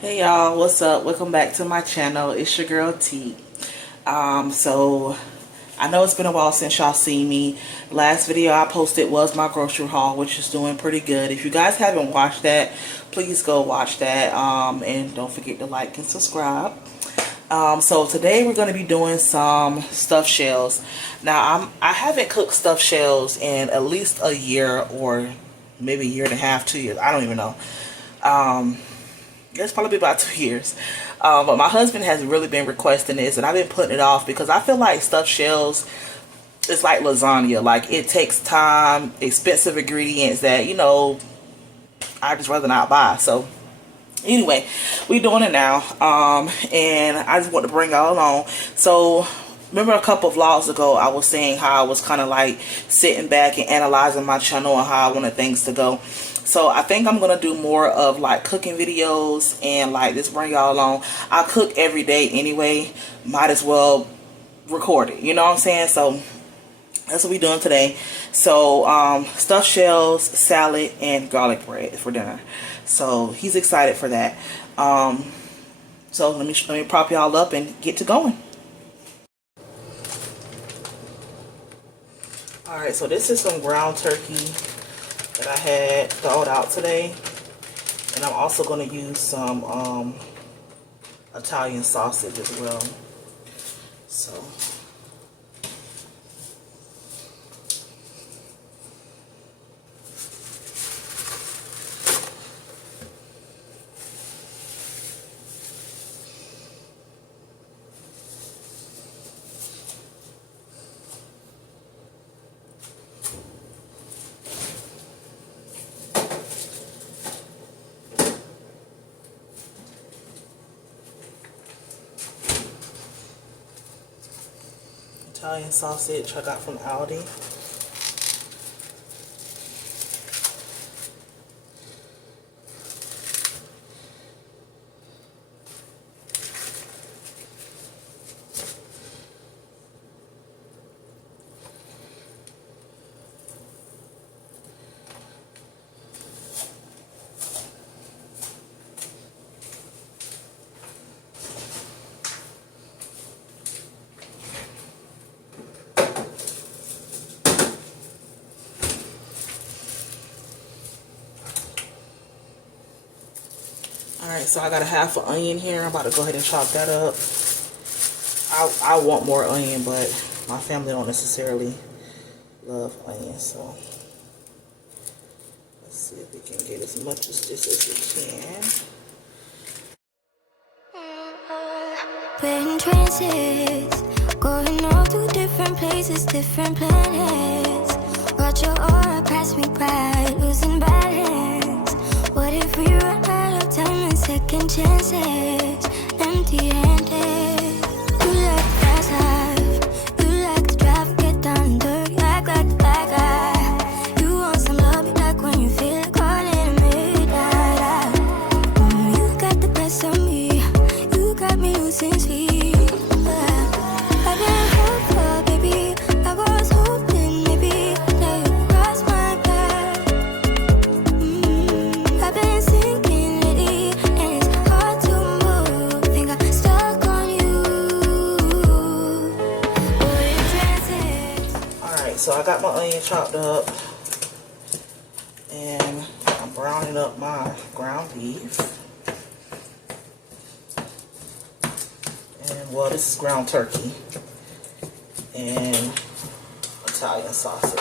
Hey y'all, what's up? Welcome back to my channel. It's your girl T. So I know it's been a while since y'all seen me. Last video I posted was my grocery haul, which is doing pretty good. If you guys haven't watched that, please go watch that. And don't forget to like and subscribe. So today we're going to be doing some stuffed shells. Now I haven't cooked stuffed shells in at least a year or maybe a year and a half, 2 years. I don't even know. It's probably about 2 years. But my husband has really been requesting this, and I've been putting it off because I feel like stuffed shells is like lasagna. Like, it takes time, expensive ingredients that, I just rather not buy. So anyway, we doing it now. And I just want to bring y'all along. So remember a couple of vlogs ago I was saying how I was kind of like sitting back and analyzing my channel and how I wanted things to go. So I think I'm going to do more of like cooking videos and like just bring y'all along. I cook every day anyway. Might as well record it. You know what I'm saying? So that's what we're doing today. So stuffed shells, salad, and garlic bread for dinner. So he's excited for that. So let me prop y'all up and get to going. Alright, so this is some ground turkey that I had thawed out today. And I'm also going to use some Italian sausage as well. So Italian sausage I got from Aldi. Alright, so I got a half an onion here. I'm about to go ahead and chop that up. I want more onion, but my family don't necessarily love onions, so let's see if we can get as much of this as we can. We're in trances, going all to different places, different planets. Watch your aura pass me by, losing balance. What if we run out of time and second chances? Empty-handed. You like fast life, you like to drive, get down and dirty, act like a bad guy. You want some love, you like when you feel like calling at midnight hour. You got the best of me, you got me losing sleep. I've been hopeful, baby, I was hoping maybe that you'd cross my path. I've been sinking lately, and it's hard to move. Think I'm stuck on you. We're in transit. Alright, so I got my onion chopped up. And I'm browning up my ground beef. And, well, this is ground turkey. And Italian sausage.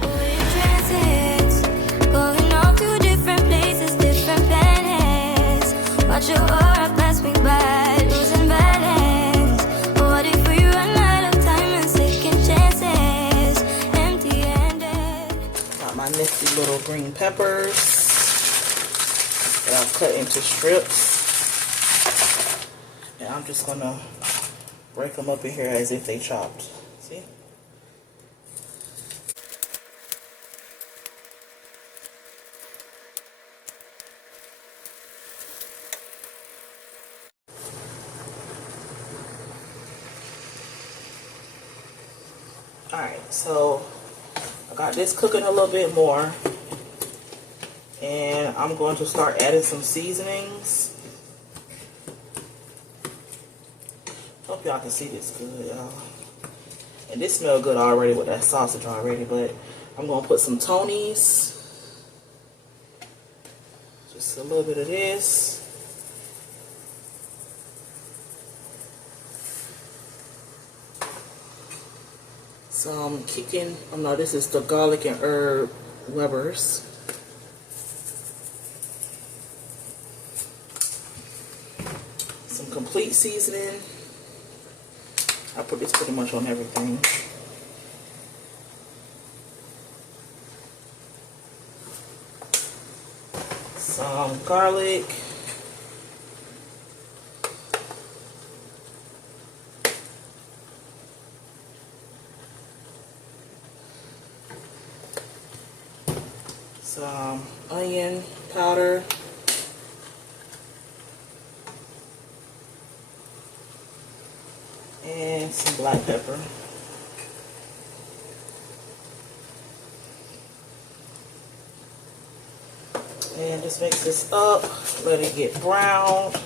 We're in transits, going all to different places, different planets. Watch your aura pass me by, losing balance. What if we run out of time and second chances? Empty-handed. Got my nifty little green peppers that I've cut into strips. And I'm just gonna break them up in here as if they chopped. See? Alright, so I got this cooking a little bit more. And I'm going to start adding some seasonings. Hope y'all can see this good, y'all. And this smells good already with that sausage already, but I'm going to put some Tony's. Just a little bit of this. Some kicking, oh no, this is the garlic and herb Weber's. Some complete seasoning. I put this pretty much on everything. Some garlic. Some onion powder. And some black pepper. And just mix this up, let it get browned.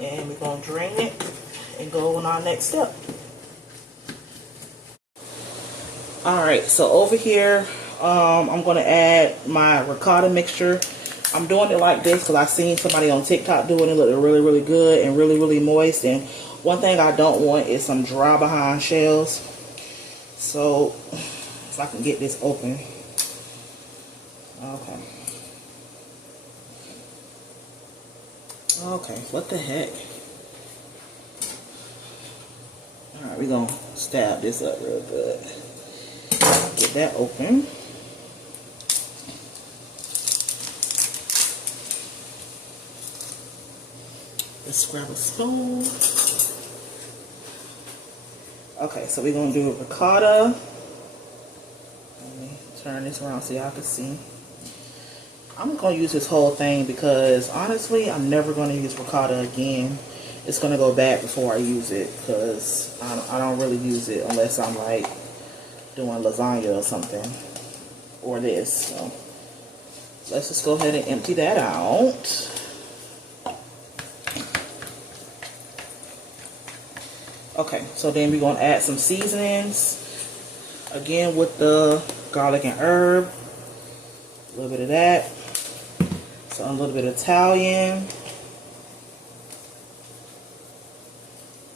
And we're going to drain it and go on our next step. Alright, so over here, I'm going to add my ricotta mixture. I'm doing it like this because I've seen somebody on TikTok doing it. Look really, really good and really, really moist. And one thing I don't want is some dry behind shells. So, if I can get this open. Okay. Okay, what the heck? Alright, we're going to stab this up real good. Get that open. Let's grab a spoon. Okay, so we're going to do a ricotta. Let me turn this around so y'all can see. I'm going to use this whole thing because honestly, I'm never going to use ricotta again. It's going to go bad before I use it because I don't really use it unless I'm like doing lasagna or something. Or this. So let's just go ahead and empty that out. Okay, so then we're going to add some seasonings. Again with the garlic and herb. A little bit of that. So a little bit of Italian.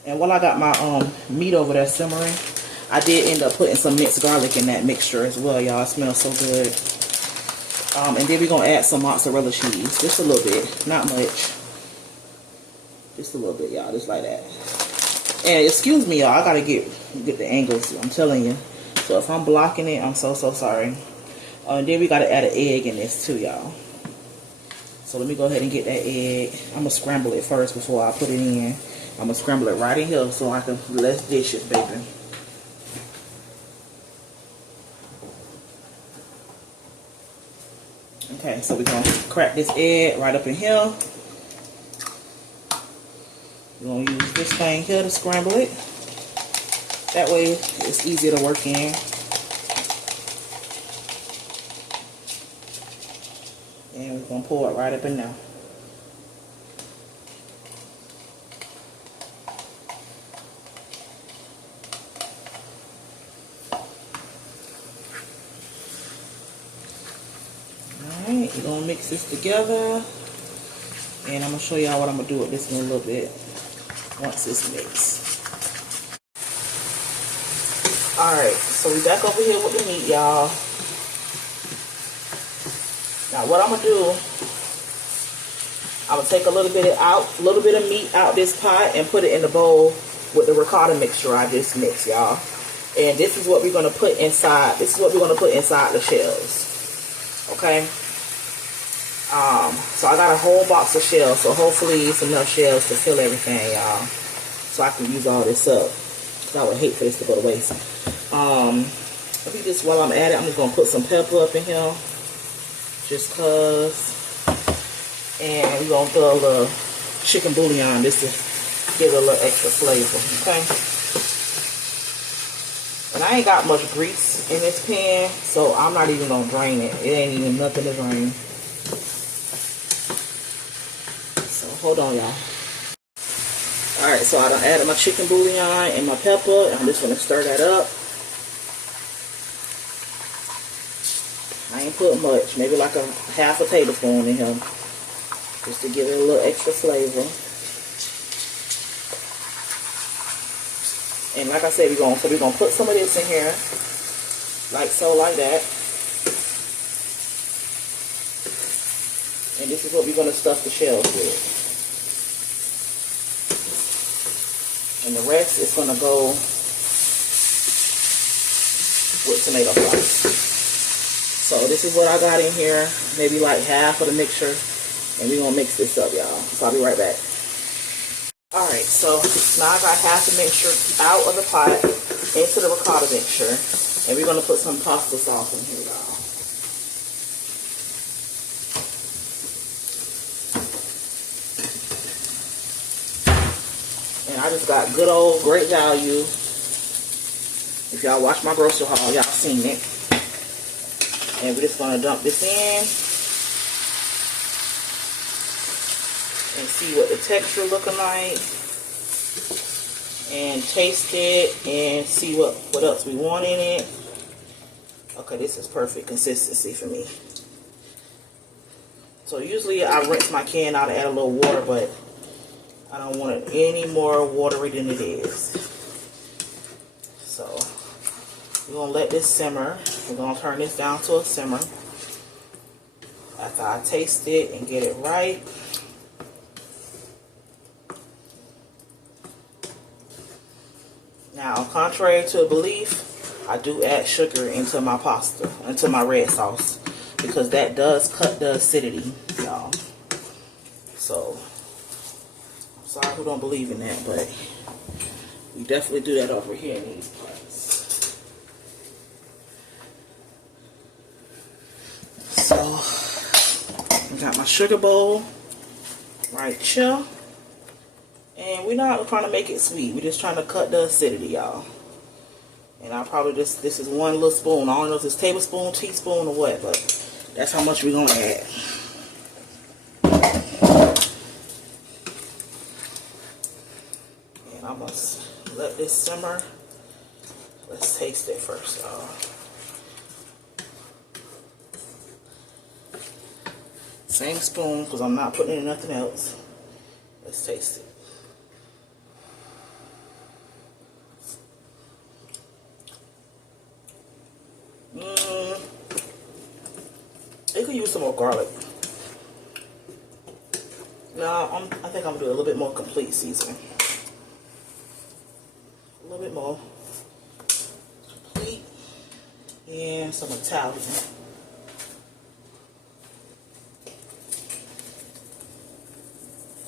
And while I got my meat over there simmering, I did end up putting some minced garlic in that mixture as well, y'all. It smells so good. And then we're going to add some mozzarella cheese. Just a little bit. Not much. Just a little bit, y'all. Just like that. And excuse me, y'all. I got to get the angles. I'm telling you. So if I'm blocking it, I'm so sorry. And then we got to add an egg in this too, y'all. So let me go ahead and get that egg. I'm going to scramble it first before I put it in. I'm going to scramble it right in here so I can do less dishes, baby. Okay, so we're going to crack this egg right up in here. We're going to use this thing here to scramble it. That way it's easier to work in. And we're going to pour it right up in there. Alright, we're going to mix this together. And I'm going to show y'all what I'm going to do with this in a little bit once it's mixed. Alright, so we're back over here with the meat, y'all. Now what I'm gonna do, I'm gonna take a little bit of meat out this pot and put it in the bowl with the ricotta mixture I just mixed, y'all. And this is what we're gonna put inside. This is what we're gonna put inside the shells. Okay. So I got a whole box of shells, so hopefully it's enough shells to fill everything, y'all. So I can use all this up. Cause I would hate for this to go to waste. Let me just, while I'm at it, I'm just gonna put some pepper up in here. Just cause. And we're going to throw a little chicken bouillon just to give it a little extra flavor. Okay. And I ain't got much grease in this pan, so I'm not even gonna drain it. It ain't even nothing to drain. So hold on, y'all. Alright, so I done added my chicken bouillon and my pepper, and I'm just gonna stir that up. I ain't put much, maybe like a half a tablespoon in here, just to give it a little extra flavor. And like I said, we're gonna put some of this in here, like so, like that. And this is what we're gonna stuff the shells with. And the rest is gonna go with tomato sauce. So this is what I got in here, maybe like half of the mixture, and we're gonna mix this up, y'all. So I'll be right back. Alright, so now I got half the mixture out of the pot into the ricotta mixture, and we're gonna put some pasta sauce in here, y'all. And I just got good old Great Value. If y'all watch my grocery haul, y'all seen it. And we're just gonna dump this in and see what the texture looking like, and taste it and see what else we want in it. Okay, this is perfect consistency for me. So usually I rinse my can out and add a little water, but I don't want it any more watery than it is. So we're gonna let this simmer. We're gonna turn this down to a simmer after I taste it and get it right. Now, contrary to belief, I do add sugar into my pasta, into my red sauce, because that does cut the acidity, y'all. So, I'm sorry who don't believe in that, but we definitely do that over here in these parts. So, I got my sugar bowl right here. And we're not trying to make it sweet. We're just trying to cut the acidity, y'all. And I'll probably just, this is one little spoon. I don't know if it's tablespoon, teaspoon, or what, but that's how much we're going to add. And I'm going to let this simmer. Let's taste it first, y'all. Same spoon, because I'm not putting in nothing else. Let's taste it. It could use some more garlic. No, I think I'm gonna do a little bit more complete seasoning. A little bit more complete, and some Italian.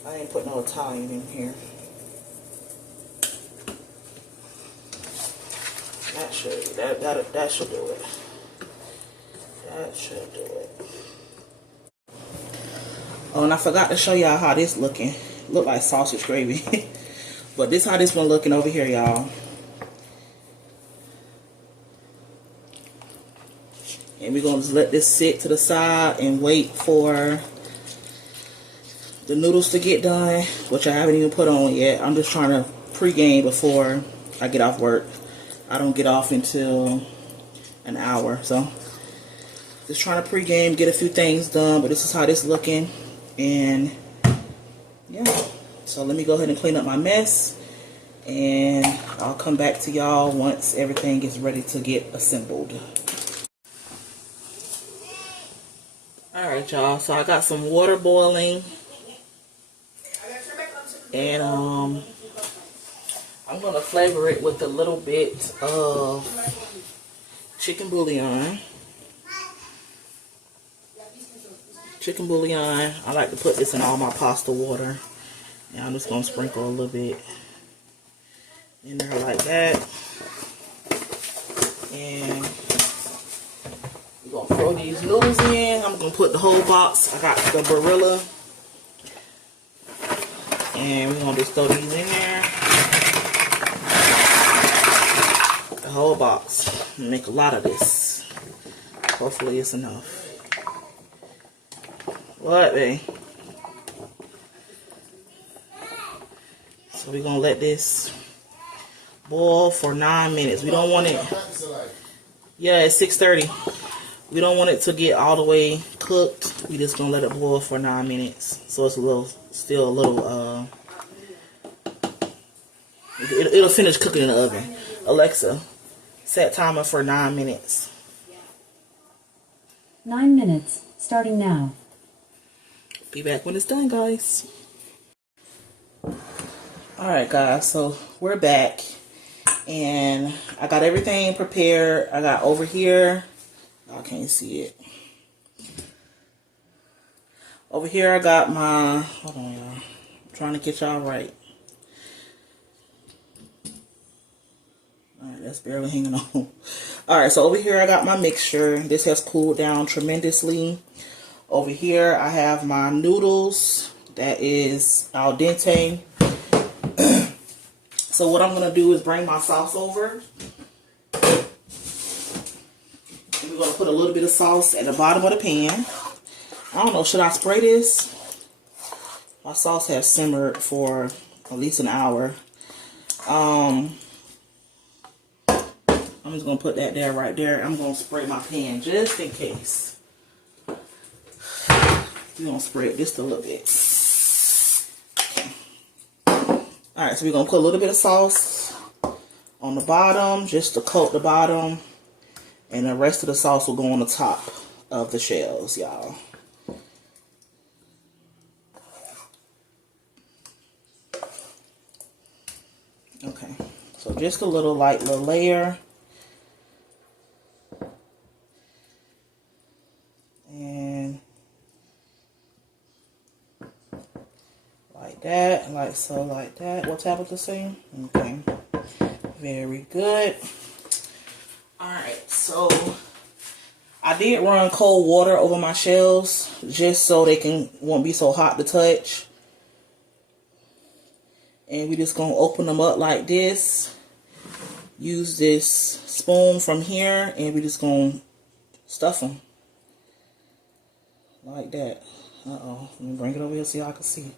I ain't putting no Italian in here. That should that should do it. That should do it. Oh, and I forgot to show y'all how this looking. Look like sausage gravy. But this how this one looking over here, y'all. And we're gonna just let this sit to the side and wait for the noodles to get done, which I haven't even put on yet. I'm just trying to pre-game before I get off work. I don't get off until an hour, so just trying to pre-game, get a few things done. But this is how this looking, and yeah. So let me go ahead and clean up my mess, and I'll come back to y'all once everything is ready to get assembled. All right, y'all. So I got some water boiling, and I'm gonna flavor it with a little bit of chicken bouillon. Chicken bouillon. I like to put this in all my pasta water. And I'm just gonna sprinkle a little bit in there like that. And we're gonna throw these noodles in. I'm gonna put the whole box. I got the Barilla. And we're gonna just throw these in there. The whole box. Make a lot of this. Hopefully it's enough. What, babe? So we're gonna let this boil for 9 minutes. We don't want it. Yeah, it's 6:30. We don't want it to get all the way cooked. We just gonna let it boil for 9 minutes. So it's still a little. It'll finish cooking in the oven. Alexa, set timer for 9 minutes. 9 minutes, starting now. Be back when it's done, guys. Alright, guys, so we're back. And I got everything prepared. I got over here. I can't see it. Over here, I got my. Hold on, y'all. I'm trying to get y'all right. Alright, that's barely hanging on. Alright, so over here I got my mixture. This has cooled down tremendously. Over here I have my noodles. That is al dente. So what I'm going to do is bring my sauce over. And we're going to put a little bit of sauce at the bottom of the pan. I don't know, should I spray this? My sauce has simmered for at least an hour. I'm just going to put that there, right there. I'm going to spray my pan just in case. We're going to spray it just a little bit. Okay. Alright, so we're going to put a little bit of sauce on the bottom, just to coat the bottom. And the rest of the sauce will go on the top of the shells, y'all. Okay, so just a little light little layer. And like that, like so, like that. What Tabitha saying? Okay, very good. Alright, so I did run cold water over my shells just so they won't be so hot to touch. And we just gonna open them up like this. Use this spoon from here, and we just gonna stuff them like that. Uh-oh, let me bring it over here so y'all can see.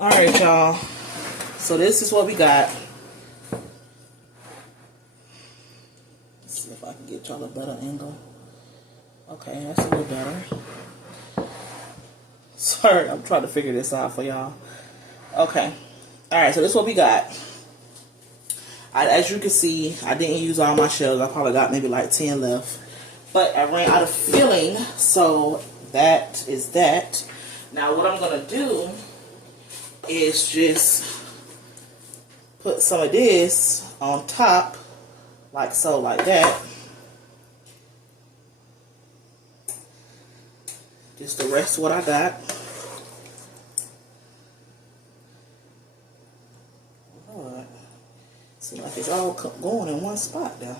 Alright, y'all. So this is what we got. Let's see if I can get y'all a better angle. Okay, that's a little better. Sorry, I'm trying to figure this out for y'all. Okay. Alright, so this is what we got. As you can see, I didn't use all my shells. I probably got maybe like 10 left. But I ran out of filling, so that is that. Now what I'm going to do is just put some of this on top, like so, like that. Just the rest of what I got. Alright. Seems like it's all going in one spot now.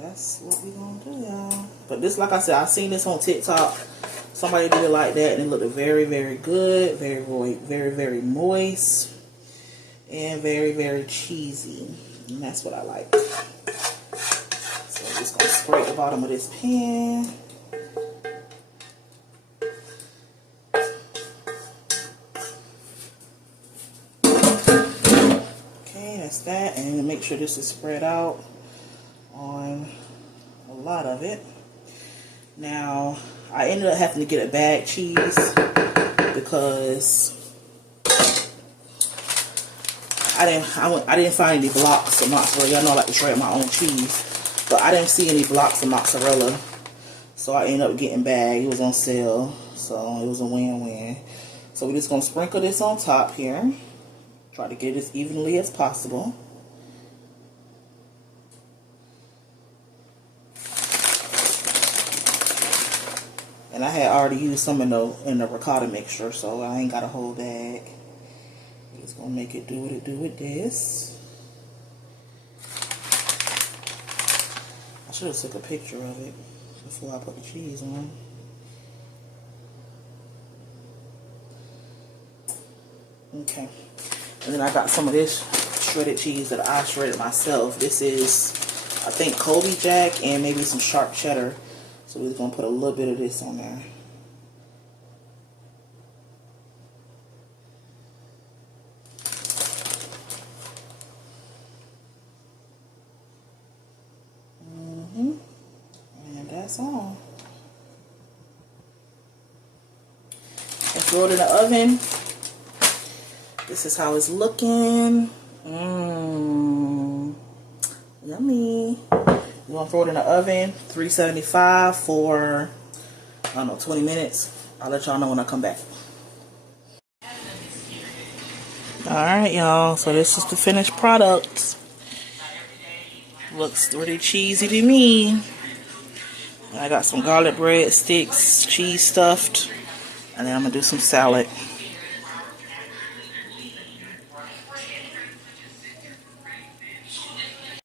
That's what we gonna do, y'all. But this, like I said, I seen this on TikTok. Somebody did it like that, and it looked very, very good, very, very, very moist, and very, very cheesy. And that's what I like. So I'm just gonna scrape the bottom of this pan. Okay, that's that, and make sure this is spread out on a lot of it. Now I ended up having to get a bag cheese because I didn't find any blocks of mozzarella. Y'all know I like to shred my own cheese, but I didn't see any blocks of mozzarella. So I ended up getting bagged. It was on sale, so it was a win-win. So we're just gonna sprinkle this on top here. Try to get it as evenly as possible. And I had already used some in the ricotta mixture, so I ain't got a whole bag. Just gonna make it do what it do with this. I should have took a picture of it before I put the cheese on. Okay. And then I got some of this shredded cheese that I shredded myself. This is, I think, Colby Jack and maybe some sharp cheddar. So we're going to put a little bit of this on there. And that's all. And throw it in the oven. This is how it's looking. Yummy. You want to throw it in the oven, 375 for, I don't know, 20 minutes. I'll let y'all know when I come back. Alright, y'all. So this is the finished product. Looks really cheesy to me. I got some garlic bread sticks, cheese stuffed, and then I'm going to do some salad.